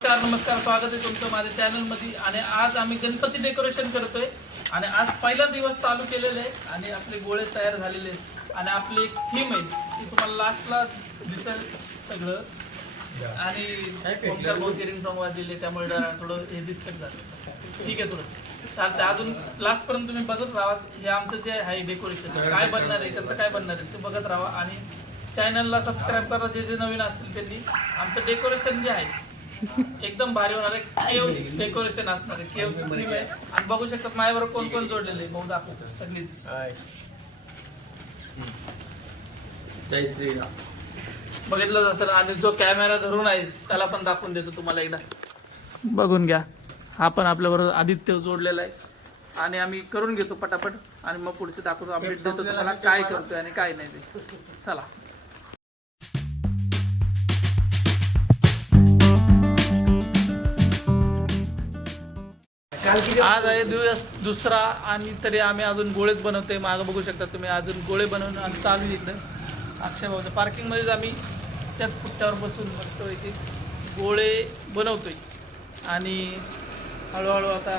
नमस्कार, स्वागत आहे तुमचं माझ्या चॅनलमध्ये. आणि आज आम्ही गणपती डेकोरेशन करतोय आणि आज पहिला दिवस चालू केलेले आहे आणि आपले गोळे तयार झालेले आहेत आणि आपली एक थीम आहे ती तुम्हाला लास्टला दिसेल सगळं. आणि ओमकार भाऊ चेरिंग सॉंग वाजलेले त्यामुळे थोडं हे डिस्टर्ब झालं. ठीक आहे, थोडं चालतं. अजून लास्टपर्यंत तुम्ही बघत राहा. हे आमचं जे आहे डेकोरेशन काय बनणार आहे, कसं काय बनणार आहे ते बघत राहा आणि चॅनलला सबस्क्राईब करा. जे जे नवीन असतील त्यांनी. आमचं डेकोरेशन जे आहे एकदम भारी होणार आहे. केव डेकोरेशन असणार आहे, केव थीम आहे. आणि बघू शकतात माझ्याबरोबर कोण कोण जोडलेले आहे. भाऊ दाखवतो सगळीच. जय श्रीराम. बघितलंच असेल. आणि जो कॅमेरा धरून आहे त्याला पण दाखवून देतो तुम्हाला एकदा, बघून घ्या. हा पण आपल्याबरोबर आदित्य जोडलेला आहे आणि आम्ही करून घेतो पटापट आणि मग पुढचे दाखवतो, अपडेट देतो तुम्हाला काय करतोय आणि काय नाही ते. चला. आज आहे दिवस दुसरा आणि तरी आम्ही अजून गोळेच बनवतोय. मागं बघू शकता तुम्ही, अजून गोळे बनवून आणि चालू इकडं अक्षय भाऊच्या पार्किंगमध्येच आम्ही त्याच पुट्ट्यावर बसून मस्तपैकी गोळे बनवतोय आणि हळूहळू आता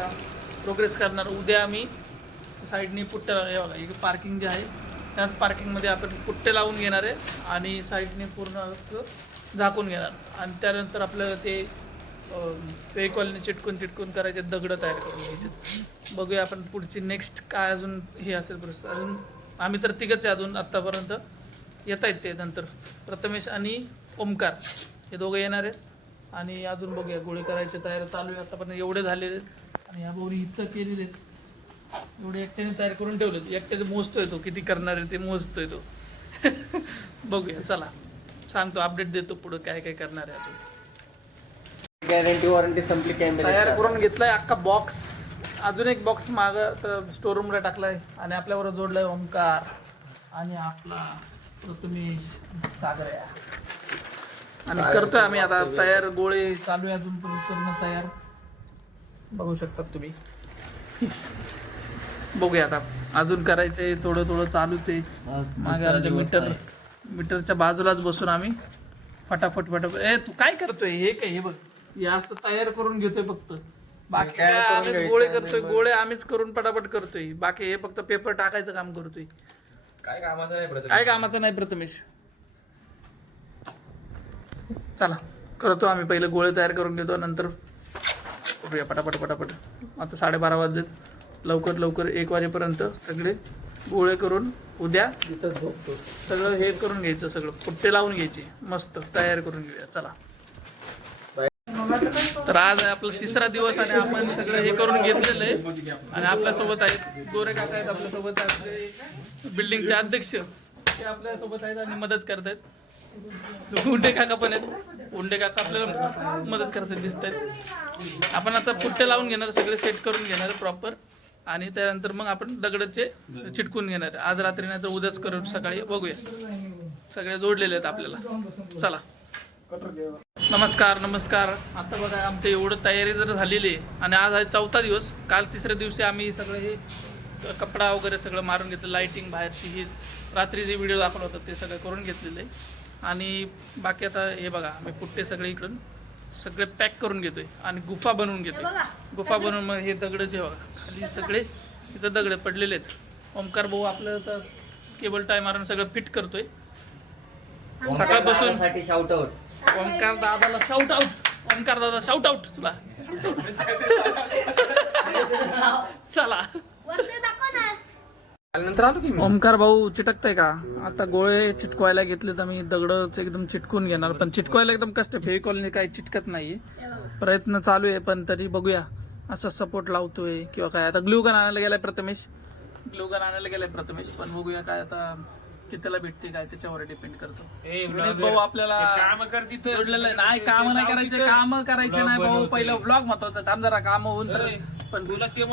प्रोग्रेस करणार. उद्या आम्ही साईडने पुट्ट्याला हे बघा, एक पार्किंग जे आहे त्याच पार्किंगमध्ये आपण पुट्टे लावून घेणार आहे आणि साईडने पूर्ण झाकून घेणार. आणि त्यानंतर आपल्याला ते फेविकॉलने चिटकून करायचे दगड तयार करून घ्यायचे. बघूया आपण पुढची नेक्स्ट काय अजून हे असेल परिस्थिती. अजून आम्ही तर तिघच आहे अजून आत्तापर्यंत. येत आहेत ते नंतर प्रथमेश आणि ओमकार हे दोघं येणार आहेत. आणि अजून बघूया गोळे करायचे तयारी चालू आहे. आत्तापर्यंत एवढे झालेले आहेत आणि ह्या बोरी इथं केलेले आहेत. एवढे एकट्याने तयार करून ठेवले. एकट्याने मोजतोय तो किती करणार आहे ते मोजतोय तो. बघूया चला, सांगतो अपडेट देतो पुढं काय काय करणार आहे अजून. गॅरंटी वॉरंटी संपली. कॅमेरा तयार करून घेतलाय अख्खा बॉक्स. अजून एक बॉक्स मागं तर स्टोर रूमला टाकलाय आणि आपल्याबरोबर जोडलाय ओमकार आणि आपला प्रथमेश सागऱ्या. आणि करतोय आम्ही आता तयार. गोळे चालू आहे अजून पण करणं तयार. बघू शकतात तुम्ही. बघूया आता अजून करायचंय. थोडं थोडं चालूच आहे. मागे आमच्या मीटरच्या बाजूलाच बसून आम्ही फटाफट. तू काय करतोय? हे काय हे बघ, हे असं तयार करून घेतोय फक्त. बाकी काय आम्हीच गोळे करतोय. गोळे आम्हीच करून पटापट करतोय. बाकी हे फक्त पेपर टाकायचं काम करतोय. काय कामाचं नाही प्रथमेश. चला करतो आम्ही. पहिले गोळे तयार करून घेतो, नंतर करूया पटापट. आता 12:30 वाजलेत. लवकर 1 वाजेपर्यंत सगळे गोळे करून उद्या सगळं हे करून घ्यायचं. सगळं पुट्टे लावून घ्यायचे. मस्त तयार करून घेऊया. चला. तर आज आहे आपला तिसरा दिवस आणि आपण सगळं हे करून घेतलेलं आहे. आणि आपल्यासोबत आहेत गोरे काका आहेत. आपल्यासोबत आपले बिल्डिंगचे अध्यक्ष ते आपल्यासोबत आहेत आणि मदत करत आहेत. उंडे काका पण आहेत. उंडे काका आपल्याला मदत करतात दिसत आहेत. आपण आता पुट्टे लावून घेणार, सगळे सेट करून घेणार प्रॉपर. आणि त्यानंतर मग आपण दगडाचे चिटकून घेणार. आज रात्री नाही तर उद्याच करून सकाळी बघूया. सगळे जोडलेले आहेत आपल्याला. चला. नमस्कार. आता बघा आमचं एवढं तयारी जर झालेली आहे आणि आज आहे 4था दिवस. काल 3ऱ्या दिवशी आम्ही सगळं हे कपडा वगैरे सगळं मारून घेतलं. लाईटिंग बाहेरची ही रात्री जे व्हिडिओ दाखवलं होतं ते सगळं करून घेतलेलं आहे. आणि बाकी आता हे बघा आम्ही पुट्टे सगळे इकडून सगळे पॅक करून घेतोय आणि गुफा बनवून घेतोय. गुफा बनवून मग हे दगड जे बघा खाली सगळे इथं दगड पडलेले आहेत. ओमकार भाऊ आपल्याला तर केबल टाय मारून सगळं फिट करतोय सकाळपासून. Shout out. ओमकार दादाला शाउट आउट. ओमकार दादा शाउट आउट तुला. चला. नंतर आलो की ओमकार भाऊ चिटकताय का? आता गोळे चिटकवायला घेतले तर मी दगड एकदम चिटकून घेणार. पण चिटकवायला एकदम कष्ट. फेविकॉलने काही चिटकत नाहीये. प्रयत्न चालू आहे पण तरी बघूया. असं सपोर्ट लावतोय किंवा काय. आता ग्लू गन आणायला गेलाय प्रथमेश. पण बघूया काय आता कितीला भेटते काय त्याच्यावर डिपेंड करतो. विनीत भाऊ आपल्याला जोडलेलं नाही. काम नाही करायचे नाही भाऊ. पहिलं ब्लॉग महत्वाचा. थांब जरा काम होऊन तर. पण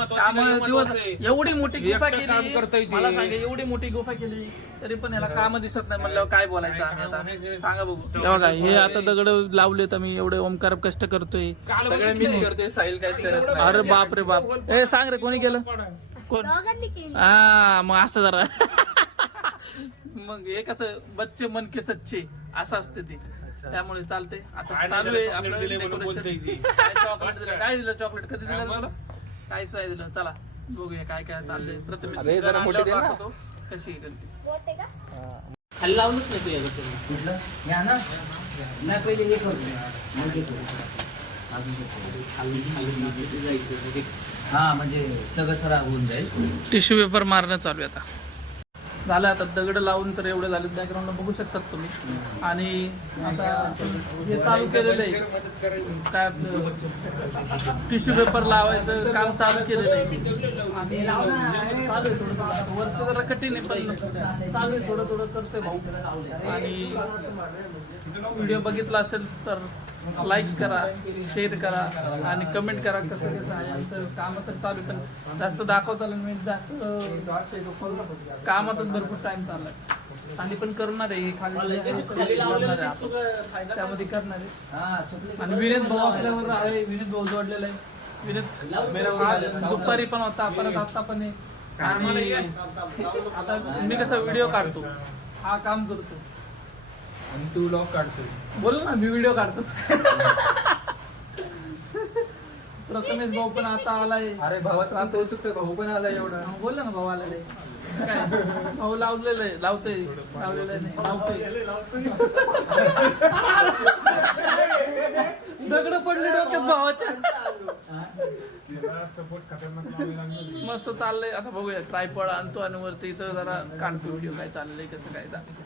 काम दिवस एवढी मोठी गुफा केली. मला सांगा एवढी मोठी गुफा केली तरी पण याला काम दिसत नाही. म्हणल्यावर काय बोलायचं आम्ही आता. सांगा बघू. बघा हे आता दगड लावले तर मी एवढे ओमकार कष्ट करतोय. सगळे मिस करतोय. साहिल काहीच करत नाही. अरे बाप रे बाप. हे सांग रे कोणी केलं? कोण? हा मग असं जरा मग हे कसं बच्चे मन के सच्चे असं असते ते. त्यामुळे चालते. आता चालू आहे आपलं डेकोरेशन. काय चॉकलेट दिलं, काय दिलं चॉकलेट, कधी दिलं तुला? काहीच नाही दिलं. चला बघूया काय काय चाललंय. प्रथम अरे जरा मोठी दे ना. कशी आहे गणपती. खाली लावूनच नाही तू याच्यात कुठलं घ्या ना नाही पहिले हे करू मग हे करू हा म्हणजे सगळं खराब होऊन जाईल. टिश्यू पेपर मारणं चालू आहे आता. झालं आता दगड लावून तर एवढे झाले. बॅकग्राऊंडला बघू शकतात तुम्ही. आणि आता हे चालू केलेलं आहे काय आपलं टिश्यू पेपर लावायचं काम चालू केलेलं आहे. आणि चालू आहे थोडं वरचं जरा कठीण आहे पण चालू आहे थोडं थोडं करतोय भाऊ. आणि व्हिडिओ बघितला असेल तर लाईक करा, शेअर करा आणि कमेंट करा कसं कसं आहे. आमचं कामं तर चालू आहे पण जास्त दाखवता आलं नाही. जास्त कामातच भरपूर टाइम चाललाय. आणि पण करणार आहे खाली करणार आहे आपण. त्यामध्ये करणार आहे. आणि विनेत भाऊ आपल्यावर आहे. विनेत भाऊ जोडलेला आहे. विनेत आज दुपारी पण होता परत आता पण आहे. आणि आता मी कसा व्हिडिओ काढतो हा काम करतो आणि तू व्लॉग काढतोय. बोल ना मी व्हिडिओ काढतो. प्रथमेश भाऊ पण आता आलाय. अरे भावाचा कौतुक भाऊ पण आला एवढा. बोल ना भाऊ आलेला आहे. काय भाऊ लावलेलं आहे लावतोय लावलेलं आहे नाही लावतोय. दगड पडले डोक्यात भावाच्या. मस्त चाललंय. आता बघूया ट्रायपॉड आणतो आणि वरती इथं जरा काढतो व्हिडिओ काय चाललंय कसं काय चालू.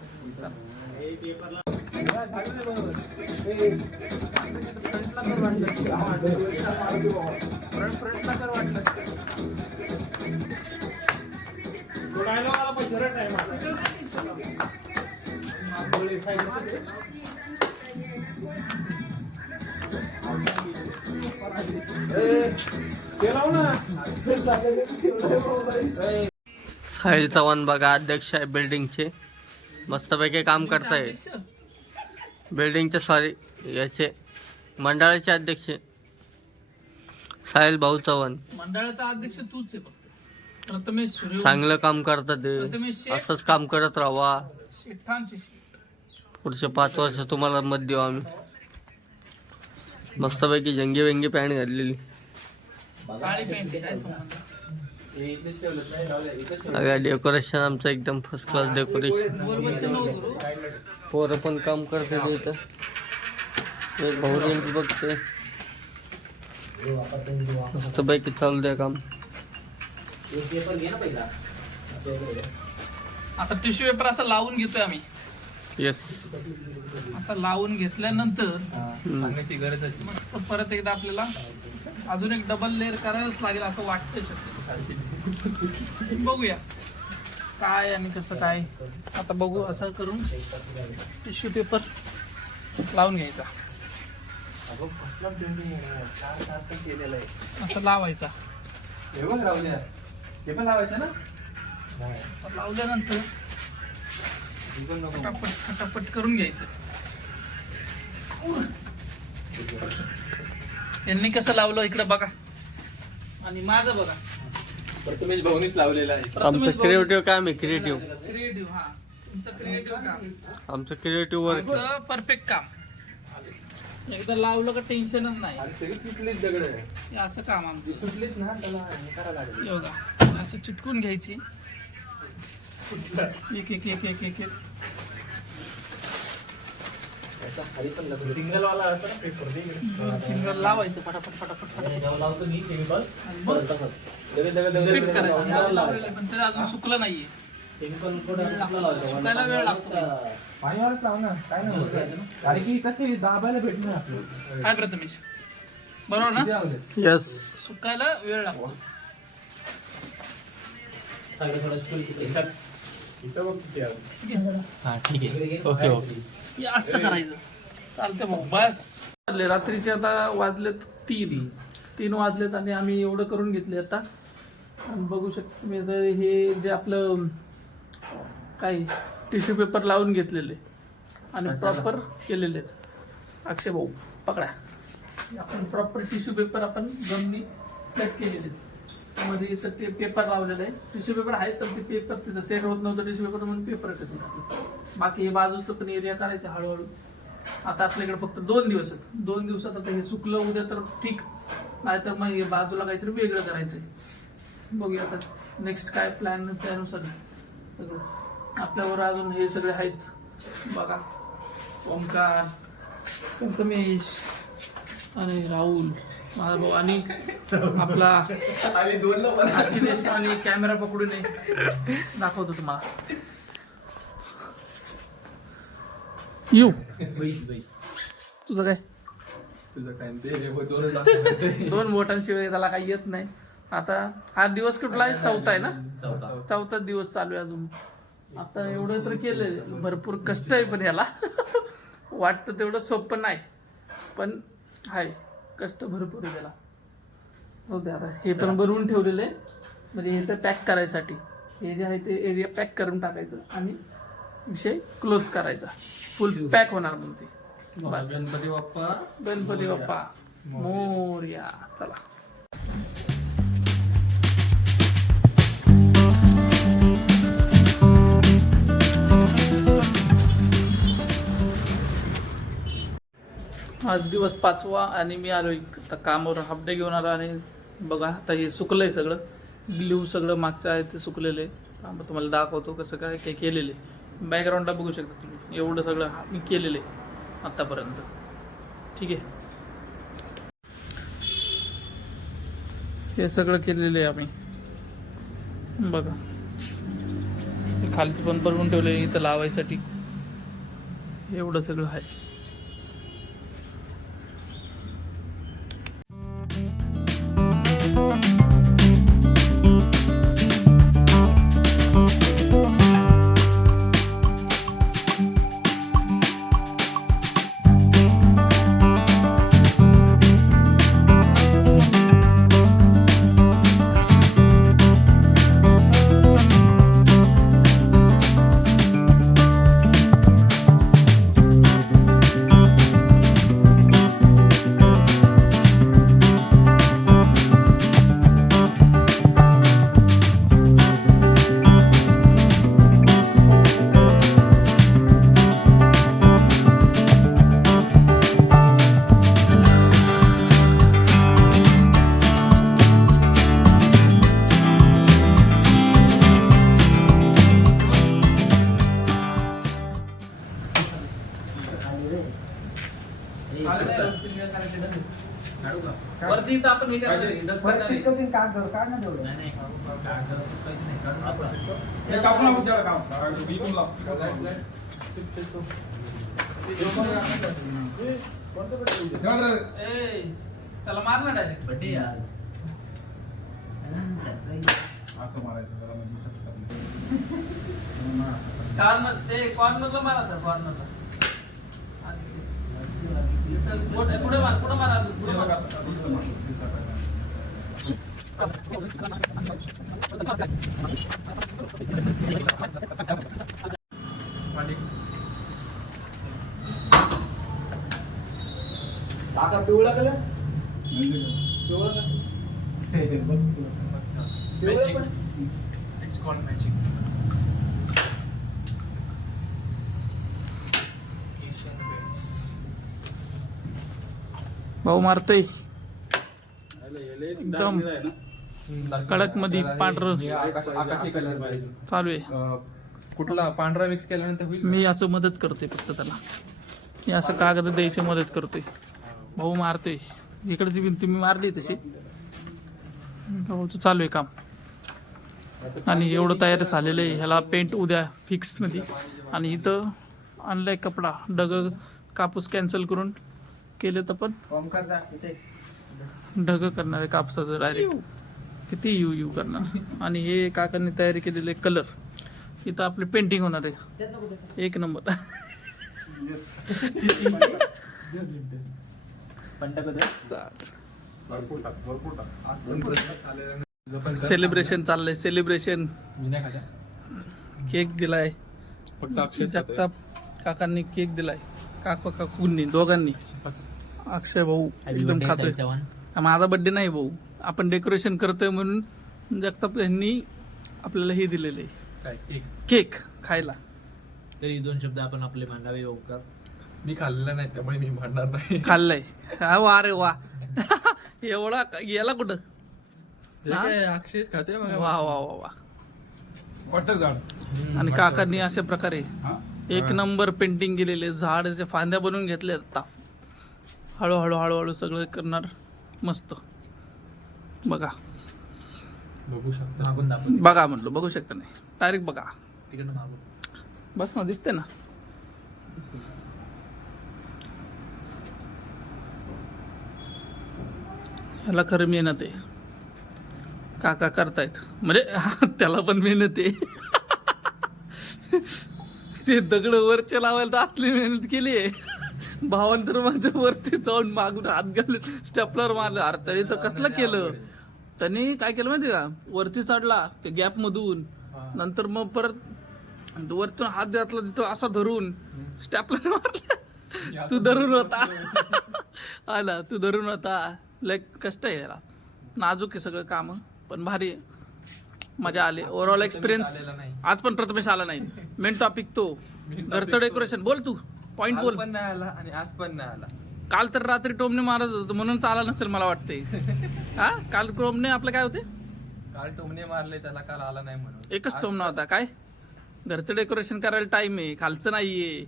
साहिल चव्हाण बघा अध्यक्ष आहे बिल्डिंगचे. मस्तपैकी काम करताय बिल्डिंगचे. सॉरी याचे मंडळाचे अध्यक्ष साहिल भाऊ चव्हाण. मंडळाचा अध्यक्ष तूच आहे फक्त. प्रथमेश सूर्य चांगलं काम करतात ते. प्रथमेश शेठ. असंच काम करत राहा. शेठांचे पुढचे 5 वर्ष तुम्हाला मत देऊ आम्ही. मस्तपैकी जंगी वेंगी पॅन्ट घातलेली. काळी पेंट काय संबंध? अगं डेकोरेशन आमचं एकदम फर्स्ट क्लास डेकोरेशन. बोरबच्चन नको करू. पोरं पण काम करते ते इथं. एक भाऊ रील्स बघते. मस्तपैकी चालू द्या काम. आता टिश्यू पेपर असं लावून घेतोय आम्ही. येस. असं लावून घेतल्यानंतर सांगायची गरजच मस्त परत एकदा आपल्याला अजून एक डबल लेअर करायलाच लागेल असं वाटतंय शक्य. बघूया काय आणि कसं काय. आता बघू असं करून टिश्यू पेपर लावून घ्यायचा. असं लावायचा. ते पण लावायचं ना. असं लावल्यानंतर फटाफट फटाफट करून घ्यायचं. यांनी कसं लावलं इकडं बघा आणि माझं बघा. प्रथमेश भाऊनीच लावलेला आहे. आमचं क्रिएटिव्ह काम आहे. Creative creative. हा तुमचं क्रिएटिव्ह काम. आमचं क्रिएटिव्ह वर्क. आमचं परफेक्ट काम. एकदा लावलं का टेन्शनच नाही. सगळी सुटलीच दगड आहे. हे असं काम आमचं. सुटलीच ना त्याला हे करायला लागेल. हे बघा असं चिटकून घ्यायची एक एक एक एक एक एक. सिंगल वाला पेपर सिंगल लावायचं फटाफट फटाफट फटाफट लावतो मी केमिकल. आणि मग फिट करायचं. हे आज लावलेलं आहे, पण तरी अजून सुकलं नाहीये. सुकायला वेळ लागतो. पाणीवरच लाव ना. काय नाही होत. कारण की कसे दाबायला भेटणार आपलं. काय प्रथमेश बरोबर ना. येस. सुकायला वेळ लागतो. Okay okay. हे असं करायचं. चालतं भाऊ बस. रात्रीचे आता वाजलेत 3 वाजलेत आणि आम्ही एवढं करून घेतले आता. आणि बघू शकतो तुम्ही आता हे जे आपलं काय टिश्यू पेपर लावून घेतलेले आणि प्रॉपर केलेले आहेत. अक्षय भाऊ पकडा. आपण प्रॉपर टिश्यू पेपर आपण गमनी सेट केलेले आहेत. त्यामध्ये इथं ते पेपर लावलेलं आहे. टिश्यू पेपर आहे तर ते पेपर तिथं सेट होत नव्हतं टिश्यू पेपर म्हणून पेपर टाकून टाकलं. बाकी हे बाजूचं पण एरिया करायचं हळूहळू. आता आपल्याकडे फक्त 2 दिवस आहेत. 2 दिवसात आता हे सुकलं उद्या तर ठीक, नाहीतर मग हे बाजूला काहीतरी वेगळं करायचंय. बघूया आता नेक्स्ट काय प्लॅन त्यानुसार सगळं. आपल्यावर अजून हे सगळे आहेत बघा, ओमकार, प्रथमेश आणि राहुल माझा भाऊ आणि आपला आशिष देशपांडे कॅमेरा पकडून दाखवतो तुम्हाला. येऊ तुझं काय? दोन बोटांशिवाय त्याला काही येत नाही. आता हा दिवस कुठला आहे? 4था आहे ना? 4था दिवस चालू आहे अजून. आता एवढं तर केलं, भरपूर कष्ट आहे पण याला वाटतं तेवढं सोपं नाही, पण आहे कष्ट भरपूर आहे त्याला. हो दे आता हे पण बनवून ठेवलेलं आहे, म्हणजे हे तर पॅक करायसाठी. हे जे आहे ते एरिया पॅक करून टाकायचं आणि विषय क्लोज करायचा. फुल पॅक होणार म्हणते. बस. गणपती बाप्पा गणपती बाप्पा मोरया. चला आज दिवस 5वा आणि मी आलो आता कामावर हाफ डे घेऊन आलो. आणि बघा आता हे सुकलंय सगळं, ब्ल्यू सगळं मागचं आहे ते सुकलेलं आहे. तुम्हाला दाखवतो कसं काय काय केलेलं आहे. बॅकग्राऊंडला बघू शकता तुम्ही, एवढं सगळं मी केलेलं आहे आतापर्यंत. ठीक आहे, हे सगळं केलेलं आहे आम्ही. बघा हे खालचं पण बनवून ठेवलं आहे इथं लावायसाठी. एवढं सगळं आहे. वरती इथं आपण हे करणार आहे, डग करणार आहे. ए, त्याला मारलं डायरेक्ट. बर्थडे आज असं मारायचं त्याला, म्हणजे कॉर्नर ते कॉर्नरला मारा, आता कॉर्नरला पुढे मार, पुढे मारा, पुढे मारा. काका पिवळा कलर पिवळं कसं? पिवळा पण इट्स कॉल्ड मॅजिक. भाऊ मारतय एकदम कडक मध्ये पांढरं चालू आहे. कुठला पांढरा मिक्स केल्यानंतर होईल. मी असं मदत करतोय फक्त त्याला, मी असं कागद द्यायची मदत करतोय. भाऊ मारतोय, इकडची भिंती मी मारली तशी. भाऊचं चालू आहे काम आणि एवढं तयार झालेलं आहे. ह्याला पेंट उद्या फिक्स मध्ये. आणि इथं आणलाय कपडा, डग कापूस कॅन्सल करून केले तर पण ढग करणार आहे कापसाचं डायरेक्ट. किती यू यू करणार. आणि हे काकांनी तयारी केलेले कलर, इथं आपले पेंटिंग होणार आहे 1 नंबर. सेलिब्रेशन चाललंय, सेलिब्रेशन. केक दिलाय फक्त जगताप काकांनी, केक दिलाय काका काकूंनी दोघांनी. अक्षय भाऊ एकदम खातोय. माझा बर्थडे नाही भाऊ, आपण डेकोरेशन करतोय म्हणून जगताप यांनी आपल्याला हे दिलेले केक खायला. तरी 2 शब्द आपण आपले मांडावे. ओमकार मी खाल्लेलं नाही त्यामुळे मी म्हणणार नाही. खाल्लंय हा वा रे वा. एवढा गेला कुठं? हे काय अक्षयच खाते वा वा वा वा. पडतं झाड. आणि काकांनी अशा प्रकारे एक नंबर पेंटिंग केलेले झाडाचे फांद्या बनवून घेतले आता. हळूहळू हळूहळू सगळं करणार मस्त. बघा बघू शकता मागून दाखव. बघा म्हटलं बघू शकता नाही डायरेक्ट बघा. तिकडनं मागून बस ना दिसते ना. ह्याला खरं मेहनत आहे. काका करतायत म्हणजे त्याला पण मेहनत आहे. ते दगड वरचे लावायला तर असली मेहनत केली आहे. भावान तर माझ्या वरती जाऊन मागून हात घालून स्टेपलर मारलं. अरे तरी तर कसलं केलं त्यांनी. काय केलं माहिती का, वरती चढला ते गॅप मधून, नंतर मग परत वरतून हात घातला तिथं असा धरून स्टेपलर मारला. तू धरून होता आला, तू धरून होता. लाईक कष्ट आहे याला, नाजूक आहे सगळं काम, पण भारी आहे. मजा आली. Overall experience. आज पण प्रथमेश आला नाही. मेन टॉपिक तो घरचं डेकोरेशन. बोल तू पॉइंट बोल. पण नाही आला आणि आज पण नाही आला. काल तर रात्री टोमने मारत होतो म्हणून चाला नसेल मला वाटते. हा काल टोमने आपलं काय होते, काल टोमने मारले त्याला, काल आला नाही म्हणून. एकच टोमना होता. काय घरचं डेकोरेशन करायला टाइम आहे, खालचं नाहीये.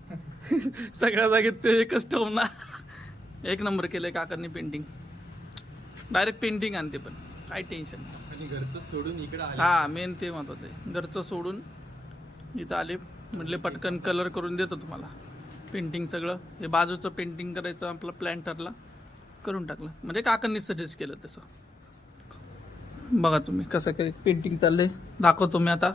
सगळ्या जागेत ते एकच टोमना. एक नंबर केलंय काकांनी पेंटिंग. डायरेक्ट पेंटिंग आणते पण काय टेन्शन. आणि घरचं सोडून इकडे आले. हा मेन ते महत्वाचं आहे. घरचं सोडून इथं आले म्हटले पटकन कलर करून देतो तुम्हाला. पेंटिंग सगळं हे बाजूचं पेंटिंग करायचं आपलं प्लॅन ठरला, करून टाकलं. म्हणजे काकांनी सजेस्ट केलं तसं. बघा तुम्ही कसं काही पेंटिंग चाललंय, दाखवतो मी आता.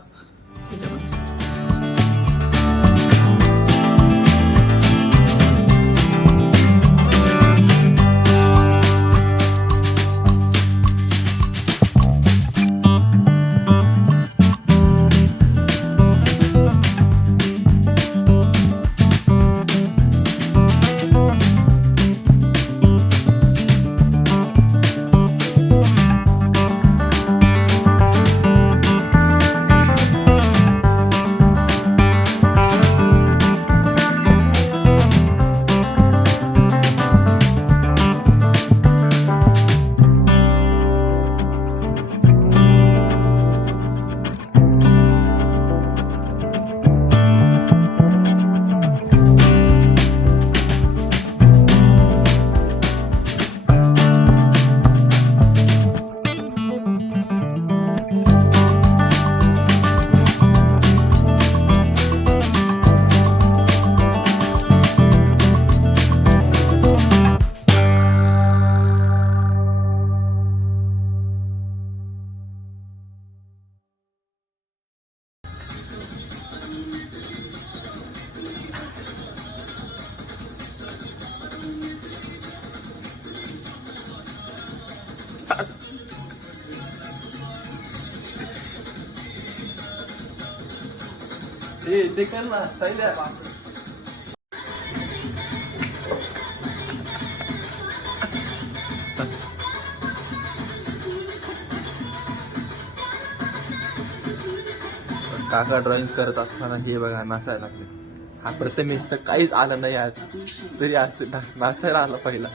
ते कर ना साईल्या. काका ड्रॉइंग करत असताना हे बघा नाचायला लागले. हा प्रथमेश तर काहीच आलं नाही आज, तरी आज नाचायला आला पहिला.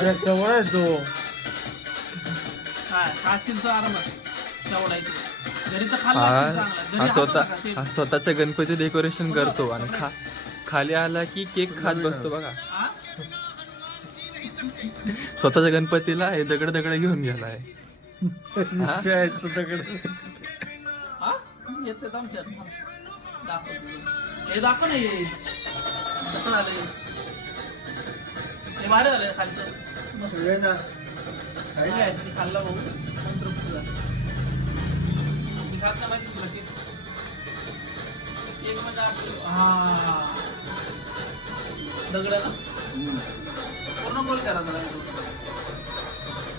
अरे केवढा आहे तो. हा शिलचा आरामात केवढा आहे तो. घरी तर खाल्ला असेल चांगला. घरी हातात नका ते. हा स्वतःचं गणपती डेकोरेशन करतो आणि खाली आला की केक खात बसतो बघा. हा? स्वतःच्या गणपतीला हे दगड घेऊन गेलाय. हा? येते आमच्यात. दाखव तुला. हे दाखव ना हे. कसं झालंय? हे भारी झालंय खालचं. मस्त. काय घ्यायचं? खाल्ला भाऊ. संतृप्त झालं. मी खात नाही माहिती तुला केक. केक म्हणजे आपलं दगड ना. पूर्ण गोल करा मला.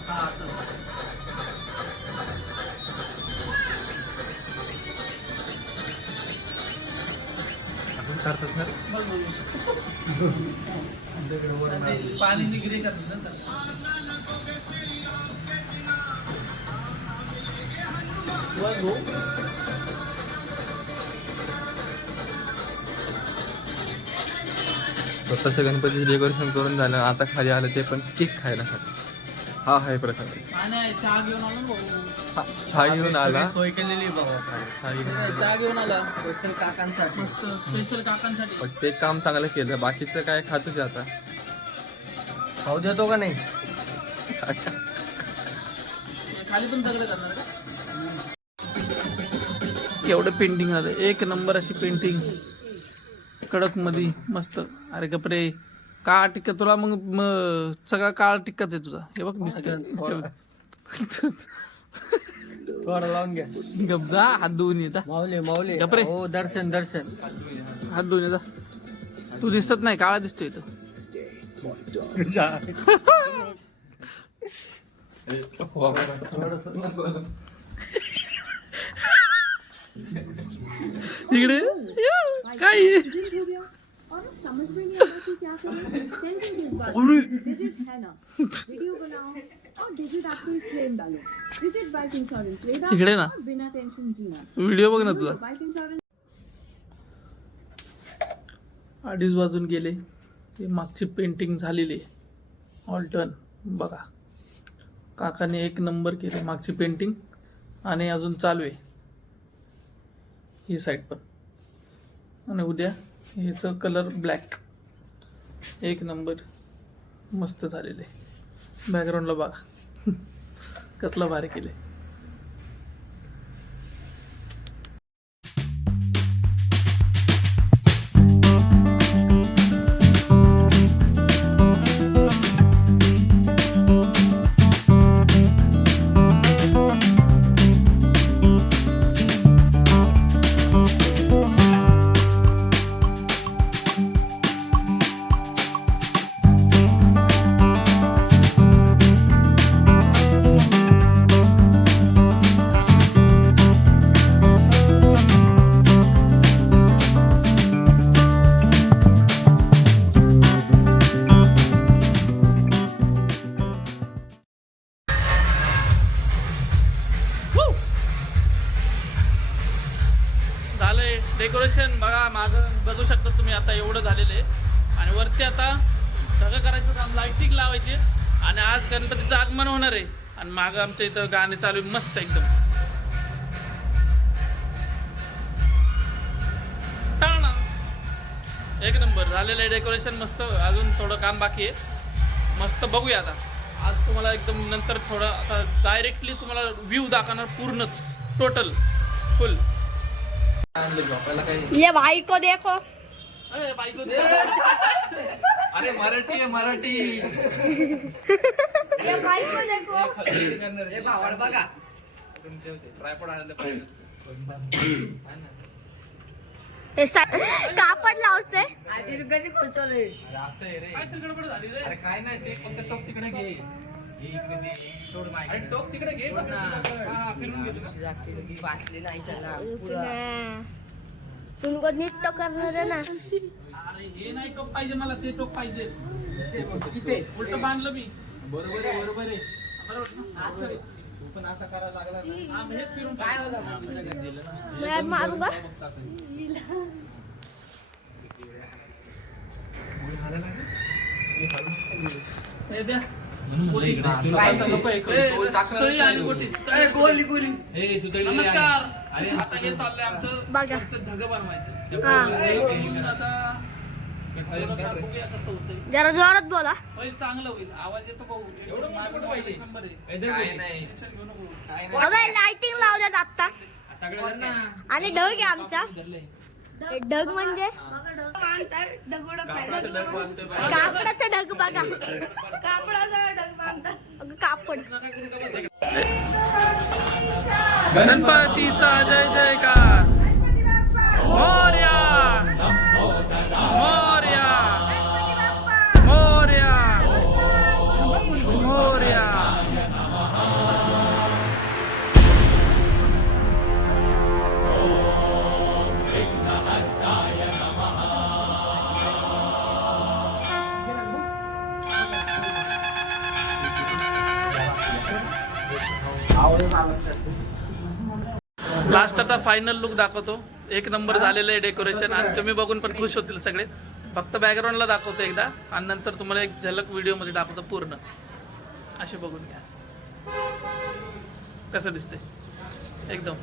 हा असं. करतात ना बस बस. पाणी निघरे करतात ना. वर हो. स्वतःचं गणपतीचं डेकोरेशन करून झालं. आता खाली आलं ते पण केक खायला साठी. हा आहे प्रथम. आणि चहा घेऊन आलो ना भाऊ. चहा घेऊन आला. सोय केलेली बाबा चहा घेऊन आला स्पेशल काकांसाठी. मस्त स्पेशल काकांसाठी. पण ते काम चांगलं केलं. बाकीचं काय खातच आहे आता. खाऊ देतो का नाही? खाली पण दगड करणार का? केवढं पेंटिंग आलं. एक नंबर अशी पेंटिंग कडक मध्ये मस्त. अरे कपडे काळा टिक्का तुला मग सगळा काळा टिक्काच आहे तुझा. हे बघ दिसतं. थोडं लावून घ्या. गप जा. हात धुवून येता. माऊली माऊली. गपरे. हो दर्शन दर्शन. हात धुवून येता. तू दिसत नाही. काळा दिसतोय इथं. इकडे काय और समझ में नहीं आ रहा कि क्या करें. टेंशन किस बात की? डिजिट है ना, वीडियो बनाओ और डिजिट आपको क्लेम डालो. डिजिट बाइक इंश्योरेंस लेना इकडे ना. और बिना टेंशन जीना. व्हिडिओ बघ ना तुझा. बाइक इंश्योरेंस 2:30 वाजून गेले. ते मागची पेंटिंग झालेली आहे. All done. बघा काकाने एक नंबर केले मागची पेंटिंग. आणि अजून चालू आहे ही साईड पण. आणि उद्या ह्याचं कलर ब्लॅक. एक नंबर मस्त झालेलं आहे. बॅकग्राऊंडला बघा कसलं भारी केलं. झालंय डेकोरेशन. बघा माझं बघू शकता तुम्ही. आता एवढं झालेलं आहे. आणि वरती आता सगळं करायचं काम. लाईटिंग लावायची. आणि आज गणपतीचं आगमन होणार आहे. आणि मागं आमच्या इथं गाणे चालू आहे मस्त एकदम. टाळा. एक नंबर झालेलं आहे डेकोरेशन मस्त. अजून थोडं काम बाकी आहे. मस्त बघूया आता. आज तुम्हाला एकदम नंतर थोडं आता डायरेक्टली तुम्हाला व्ह्यू दाखवणार पूर्णच टोटल फुल. ये भाई को देखो. अरे बायको दे. अरे मराठी आहे मराठी. ये भाई को देखो. हे भावाला बघा. ट्रायपॉड आणायला पाहिजे. कापड लावते. आधी रुपयाची खोचवले. असं आहे रे. काय तर गडबड झाली रे. अरे काय नाही ते फक्त टोक तिकडे घे. अरे टोक तिकडे घे. हा फिरून घे. वाचले नाही चला. उनको नीट तो करणार आहे ना. अरे हे नाही टोक पाहिजे मला. ते टोक पाहिजे. किती उलट बांधलं मी. बरोबर आहे बरोबर आहे. बरोबर ना? असं तू पण असा करायला लागला ना. हा हेच फिरून काय होता मग तुझ्या घरी? मैं मारू का? हे द्या. गोली. काय असं नको हे करू. सुतळी आणि गोटी. सुतळी, गोली गोली. नमस्कार. आता हे चाललंय आमचं. बघा. आमचं धगं बनवायचं. हा. हे बनवून आता बघूया कसं होतंय. जरा जोरात बोला. होईल चांगलं होईल. आवाज येतो भाऊ. एवढं माझ्याकडे पाहिजे नंबर आहे. काय नाही. टेन्शन घेऊ नको. बघा लाइटिंग लावल्यात आता. सगळं ना. आणि ढग आहे आमचा. हे ढग म्हणजे कापडाचा ढग बघा. कापडाचा ढग बांधतात. कापड. गणपतीचा जय जयकार. मोरया मोरया मोरया. लास्ट आता फायनल लुक दाखवतो. एक नंबर झालेलं आहे डेकोरेशन आणि तुम्ही बघून पण खुश होतील सगळे. फक्त बॅकग्राऊंडला दाखवतो एकदा आणि नंतर तुम्हाला एक झलक व्हिडिओमध्ये दाखवतो पूर्ण. असे बघून घ्या कसं दिसतंय एकदम.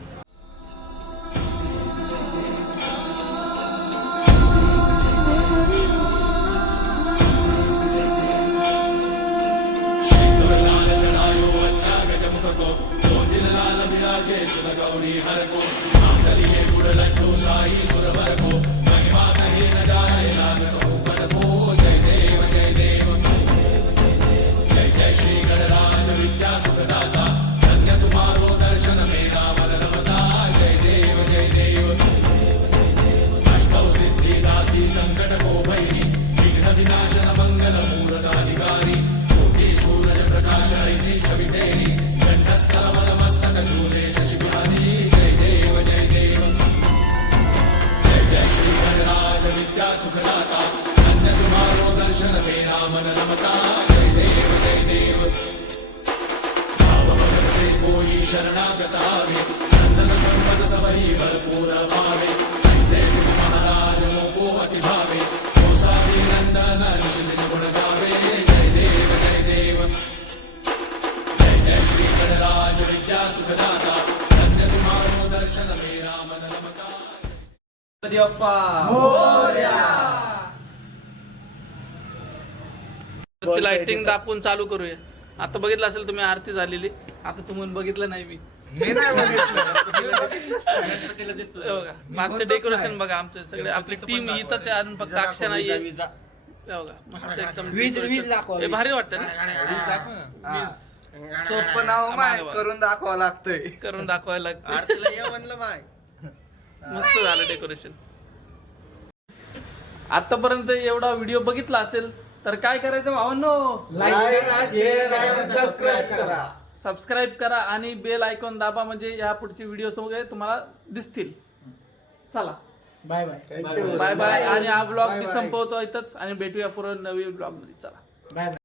लाइटिंग दाखवून चालू करूया. आता बघितलं असेल तुम्ही आरती झालेली. आता तुम्ही बघितलं नाही मी बघा मागचं डेकोरेशन बघा. आमचं सगळे आपली टीम इथंच आहे आणि फक्त अक्षय नाहीये. बघा मस्त एकदम हे भारी वाटतं ना. सोपं नाव माय करून दाखवावं लागतंय. करून दाखवायला लागतं. मस्त झालं डेकोरेशन. आतापर्यंत एवढा व्हिडिओ बघितला असेल तर काय करायचं भावांनो, सबस्क्राईब करा आणि बेल आयकॉन दाबा म्हणजे या पुढचे व्हिडिओ सगळे तुम्हाला दिसतील. चला बाय बाय. Bye bye. आणि हा ब्लॉग मी संपवतो इथंच आणि भेटूया पुढे नवीन ब्लॉग मध्ये. चला बाय बाय.